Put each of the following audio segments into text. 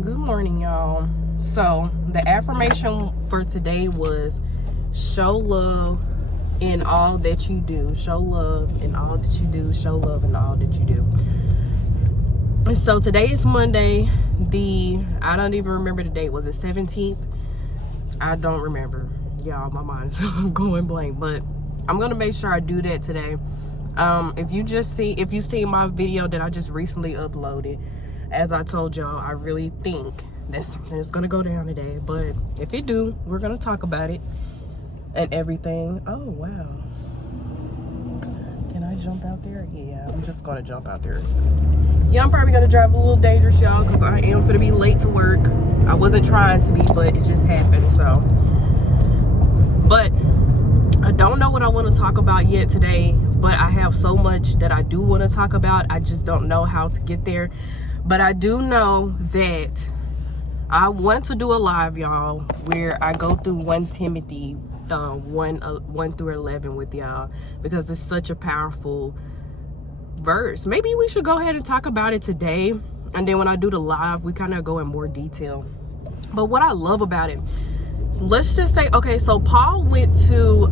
Good morning, y'all. So the affirmation for today was show love in all that you do. Show love in all that you do. Show love in all that you do. And so today is Monday. I don't even remember the date. Was it 17th? I don't remember. Y'all, my mind is going blank. But I'm gonna make sure I do that today. If you see my video that I just recently uploaded, as I told y'all, I really think that something is gonna go down today. But if it do, we're gonna talk about it and everything. Oh wow. Can I jump out there? Yeah, I'm just gonna jump out there. Yeah, I'm probably gonna drive a little dangerous, y'all, because I am gonna be late to work. I wasn't trying to be, but it just happened. So, but I don't know what I want to talk about yet today, but I have so much that I do want to talk about. I just don't know how to get there. But I do know that I want to do a live, y'all, where I go through 1 Timothy 1 through 11 with y'all, because it's such a powerful verse. Maybe we should go ahead and talk about it today, and then when I do the live, we kind of go in more detail. But what I love about it, let's just say, okay, so Paul went to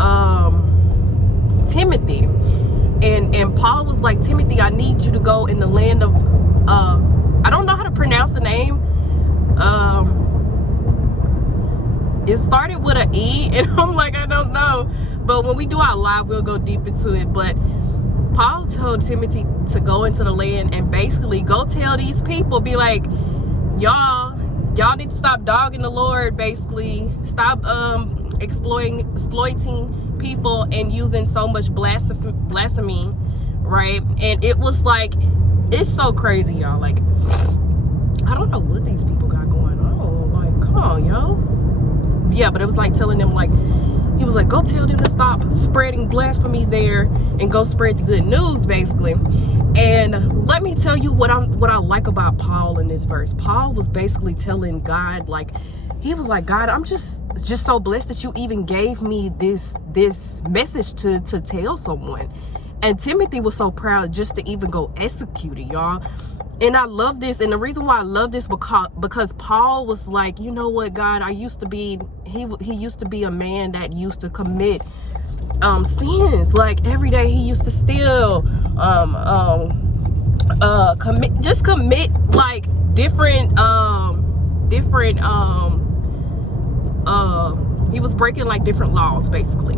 Timothy, and Paul was like, Timothy, I need you to go in the land of I don't know how to pronounce the name. It started with an E, and I'm like, I don't know. But when we do our live, we'll go deep into it. But Paul told Timothy to go into the land and basically go tell these people, be like, y'all need to stop dogging the Lord, basically. Stop exploiting people and using so much blasphemy, right? And it was like, it's so crazy, y'all. Like, I don't know what these people got going on. Like, come on, yo. Yeah, but it was like telling them, like, he was like, go tell them to stop spreading blasphemy there and go spread the good news, basically. And let me tell you what I like about Paul in this verse. Paul was basically telling God, like, he was like, God, I'm just so blessed that you even gave me this message to tell someone. And Timothy was so proud just to even go execute it, y'all. And I love this. And the reason why I love this because Paul was like, you know what, God, he used to be a man that used to commit sins. Like every day he used to steal, commit like different he was breaking like different laws, basically.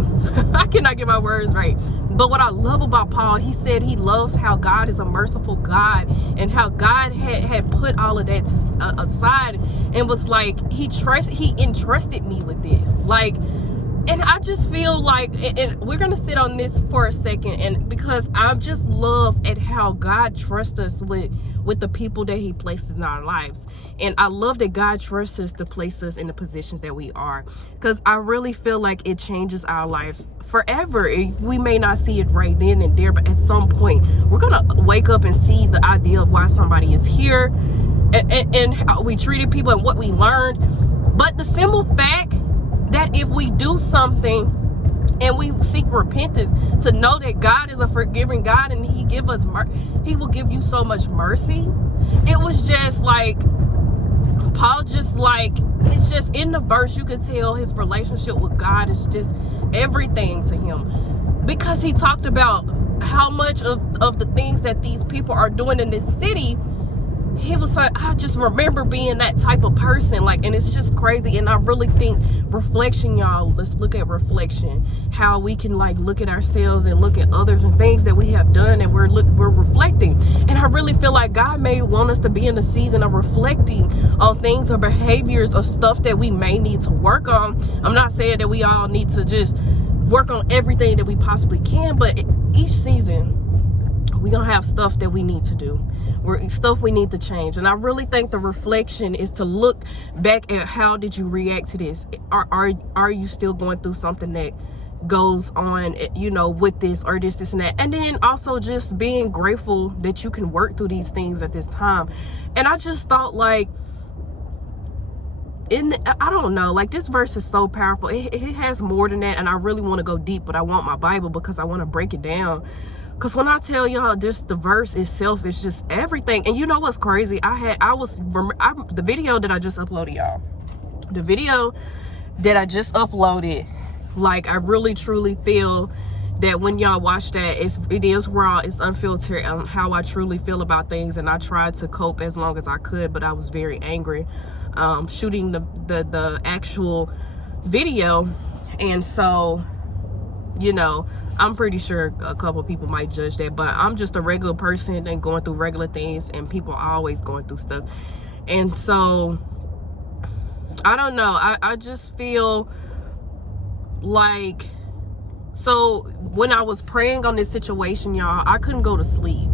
I cannot get my words right. But what I love about Paul, he said he loves how God is a merciful God, and how God had put all of that aside and was like, he entrusted me with this. Like, and I just feel like, and we're going to sit on this for a second, and because I just love at how God trusts us with the people that he places in our lives. And I love that God trusts us to place us in the positions that we are, because I really feel like it changes our lives forever. We may not see it right then and there, but at some point we're going to wake up and see the idea of why somebody is here, and how we treated people and what we learned. But the simple fact that if we do something and we seek repentance, to know that God is a forgiving God and he will give you so much mercy. It was just like, Paul just like, it's just in the verse, you could tell his relationship with God is just everything to him, because he talked about how much of the things that these people are doing in this city. He was like, I just remember being that type of person. Like, and it's just crazy. And I really think reflection, y'all, let's look at reflection, how we can like look at ourselves and look at others and things that we have done, and we're reflecting. And I really feel like God may want us to be in a season of reflecting on things or behaviors or stuff that we may need to work on. I'm not saying that we all need to just work on everything that we possibly can, but each season we're gonna have stuff that we need to do, stuff we need to change. And I really think the reflection is to look back at, how did you react to this? Are you still going through something that goes on, you know, with this or this and that? And then also just being grateful that you can work through these things at this time. And I just thought, like, I don't know, like, this verse is so powerful. It has more than that, and I really want to go deep, but I want my Bible because I want to break it down. Because when I tell y'all, just the verse itself is just everything. And you know what's crazy? The video that I just uploaded, y'all. The video that I just uploaded, like, I really truly feel that when y'all watch that, it is raw, it's unfiltered on how I truly feel about things. And I tried to cope as long as I could, but I was very angry shooting the actual video. And so, you know, I'm pretty sure a couple people might judge that, but I'm just a regular person and going through regular things, and people are always going through stuff. And so I don't know, I just feel like, so when I was praying on this situation, y'all, I couldn't go to sleep.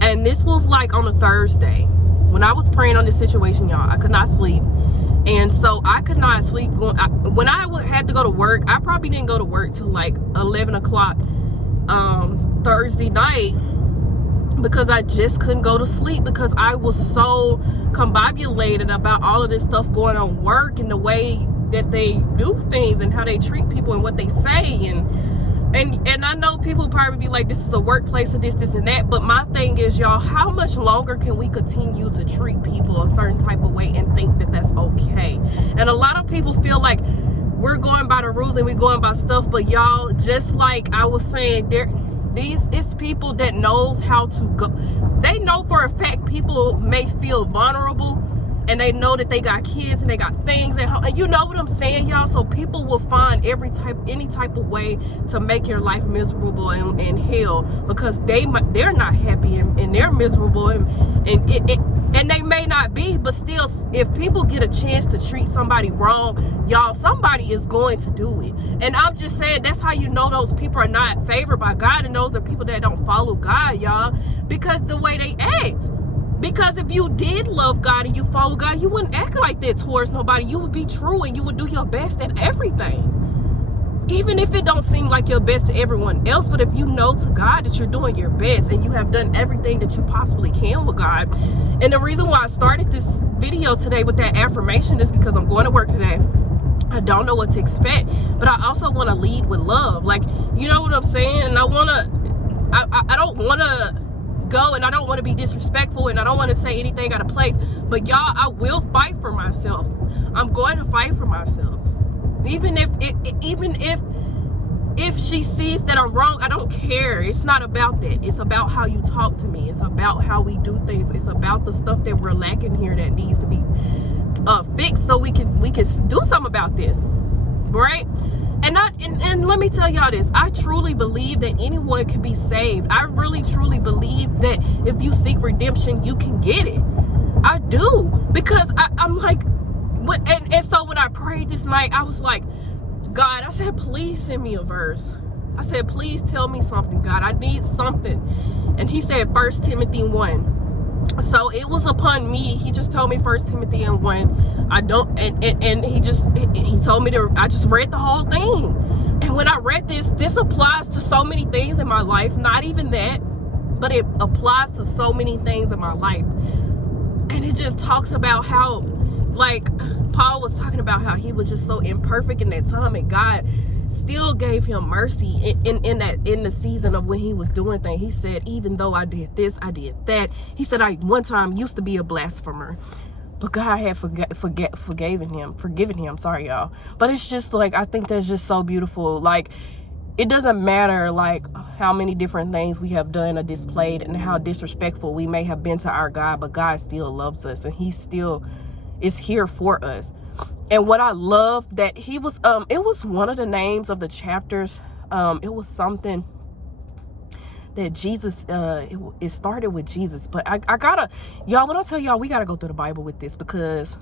And this was like on a Thursday. When I was praying on this situation, y'all, I could not sleep. And so I could not sleep. When I had to go to work, I probably didn't go to work till like 11 o'clock Thursday night, because I just couldn't go to sleep, because I was so combobulated about all of this stuff going on work and the way that they do things and how they treat people and what they say. And I know people probably be like, this is a workplace or this and that, but my thing is, y'all, how much longer can we continue to treat people a certain type of way and think that that's okay? And a lot of people feel like we're going by the rules and we're going by stuff, but y'all, just like I was saying, it's people that knows how to go. They know for a fact people may feel vulnerable, and they know that they got kids and they got things at home. And you know what I'm saying, y'all? So people will find any type of way to make your life miserable and hell, because they're not happy and they're miserable, and they may not be, but still, if people get a chance to treat somebody wrong, y'all, somebody is going to do it. And I'm just saying, that's how you know those people are not favored by God, and those are people that don't follow God, y'all, because the way they act. Because if you did love God and you follow God, you wouldn't act like that towards nobody. You would be true and you would do your best at everything. Even if it don't seem like your best to everyone else, but if you know to God that you're doing your best and you have done everything that you possibly can with God. And the reason why I started this video today with that affirmation is because I'm going to work today. I don't know what to expect, but I also want to lead with love. Like, you know what I'm saying? And I don't want to go, and I don't want to be disrespectful, and I don't want to say anything out of place, but y'all, I will fight for myself. I'm going to fight for myself, even if she sees that I'm wrong. I don't care. It's not about that. It's about how you talk to me. It's about how we do things. It's about the stuff that we're lacking here that needs to be fixed, so we can do something about this, right? And let me tell y'all this, I truly believe that anyone can be saved. I really truly believe that if you seek redemption, you can get it. I do, because I'm like, and so when I prayed this night, I was like, God, I said, please send me a verse. I said, please tell me something, God. I need something. And he said 1 Timothy 1. So it was upon me. He just told me 1 Timothy 1. I don't, and he told me to, I just read the whole thing. And when I read this applies to so many things in my life. Not even that, but it applies to so many things in my life. And it just talks about how, like, Paul was talking about how he was just so imperfect in that time, and God still gave him mercy in the season of when he was doing things. He said, even though I did this, I did that. He said, I one time used to be a blasphemer, but God had forgiven him. Sorry, y'all. But it's just like, I think that's just so beautiful. Like, it doesn't matter like how many different things we have done or displayed and how disrespectful we may have been to our God, but God still loves us, and he still is here for us. And what I love that he was, it was one of the names of the chapters. It was something that Jesus, it started with Jesus, but I gotta, y'all, when I tell y'all, we gotta go through the Bible with this, because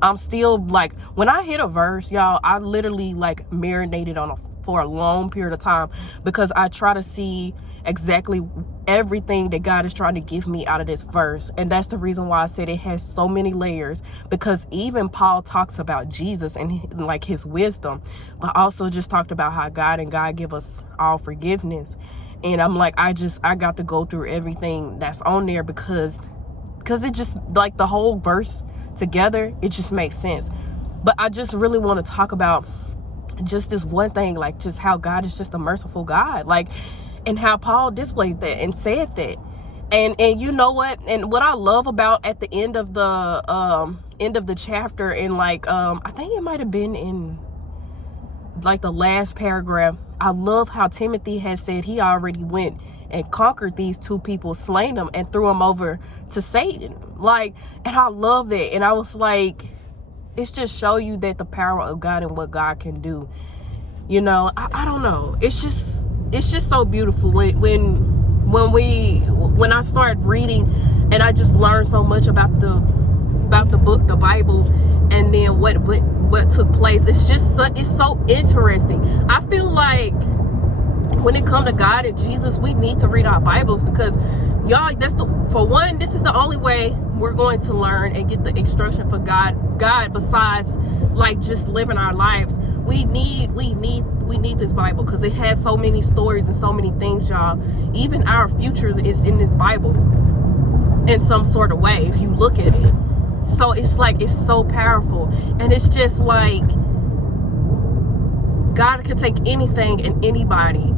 I'm still like, when I hit a verse, y'all, I literally like marinated on for a long period of time, because I try to see exactly everything that God is trying to give me out of this verse. And that's the reason why I said it has so many layers, because even Paul talks about Jesus and like his wisdom, but also just talked about how God give us all forgiveness. And I'm like, I got to go through everything that's on there, because it just, like, the whole verse together, it just makes sense. But I just really want to talk about just this one thing, like just how God is just a merciful God. Like, and how Paul displayed that and said that. And you know what? And what I love about at the end of the chapter, in like I think it might have been in like the last paragraph, I love how Timothy has said he already went and conquered these two people, slain them, and threw them over to Satan. Like, and I love that. And I was like, it's just show you that the power of God and what God can do. You know, I don't know. It's just so beautiful when I started reading, and I just learned so much about the book, the Bible, and then what took place. It's so interesting. I feel like when it comes to God and Jesus, we need to read our Bibles, because y'all, for one, this is the only way we're going to learn and get the instruction for God besides like just living our lives. We need this Bible, because it has so many stories and so many things, y'all. Even our futures is in this Bible in some sort of way, if you look at it. So it's like, it's so powerful. And it's just like, God could take anything and anybody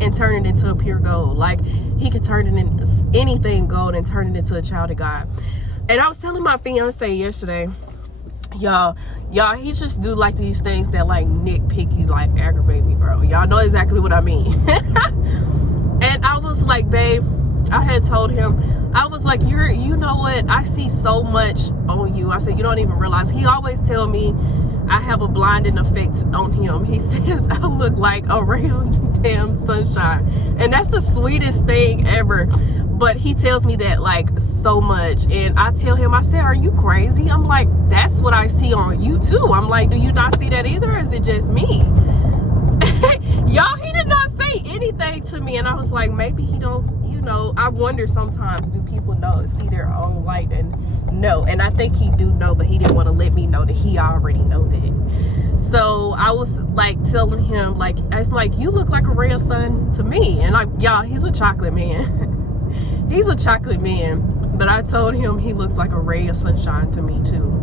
and turn it into a pure gold. Like, he could turn it into anything gold and turn it into a child of God. And I was telling my fiance yesterday, y'all, he just do like these things that like nitpicky, like aggravate me, bro. Y'all know exactly what I mean. And I was like, babe, I had told him, I was like, you know what? I see so much on you. I said, you don't even realize. He always tell me I have a blinding effect on him. He says I look like a real damn sunshine. And that's the sweetest thing ever. But he tells me that like so much. And I tell him, I said, are you crazy? I'm like, that's what I see on you too. I'm like, do you not see that either? Or is it just me? Y'all, he did not say anything to me. And I was like, maybe he don't, you know, I wonder sometimes, do people see their own light? And no. And I think he do know, but he didn't want to let me know that he already know that. So I was like telling him, like, I'm like, you look like a real son to me. And like, y'all, he's a chocolate man. He's a chocolate man. But I told him he looks like a ray of sunshine to me too.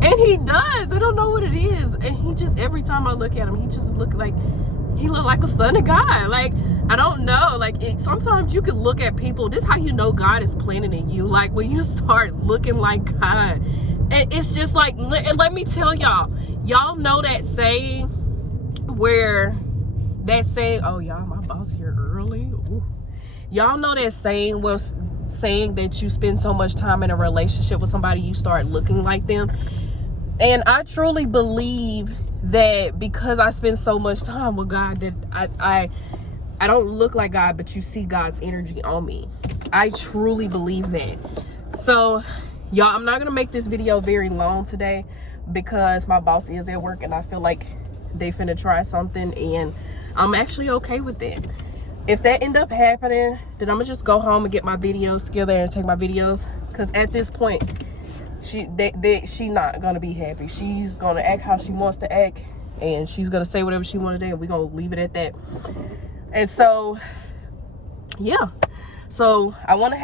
And he does. I don't know what it is. And he just, every time I look at him, he just look like a son of God. Like, I don't know. Like, sometimes you can look at people. This is how you know God is planted in you. Like, when you start looking like God. And it's just like, let me tell y'all know that saying where oh, y'all, my boss here early. Ooh. Y'all know that saying was saying that you spend so much time in a relationship with somebody, you start looking like them. And I truly believe that because I spend so much time with God, that I don't look like God, but you see God's energy on me. I truly believe that. So y'all, I'm not gonna make this video very long today because my boss is at work and I feel like they finna try something, and I'm actually okay with that. If that end up happening, then I'm gonna just go home and get my videos together and take my videos, because at this point she not gonna be happy. She's gonna act how she wants to act, and she's gonna say whatever she want to do, and we're gonna leave it at that. And so yeah, so I want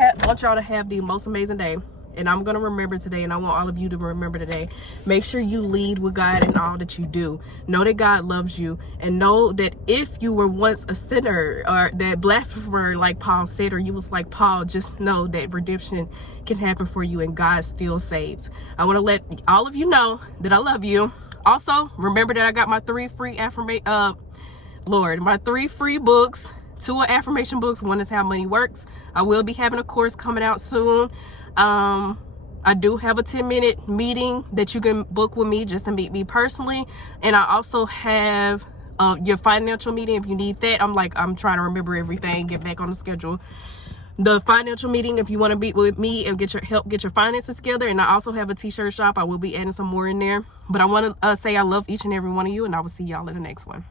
y'all to have the most amazing day. And I'm going to remember today, and I want all of you to remember today. Make sure you lead with God in all that you do. Know that God loves you, and know that if you were once a sinner or that blasphemer, like Paul said, or you was like Paul, just know that redemption can happen for you and God still saves. I want to let all of you know that I love you. Also, remember that I got my 3 free my 3 free books. 2 are affirmation books. 1 is How Money Works. I will be having a course coming out soon. I do have a 10-minute meeting that you can book with me just to meet me personally. And I also have your financial meeting if you need that. I'm trying to remember everything, get back on the schedule. The financial meeting if you want to meet with me and help get your finances together. And I also have a t-shirt shop. I will be adding some more in there. But I want to say I love each and every one of you, and I will see y'all in the next one.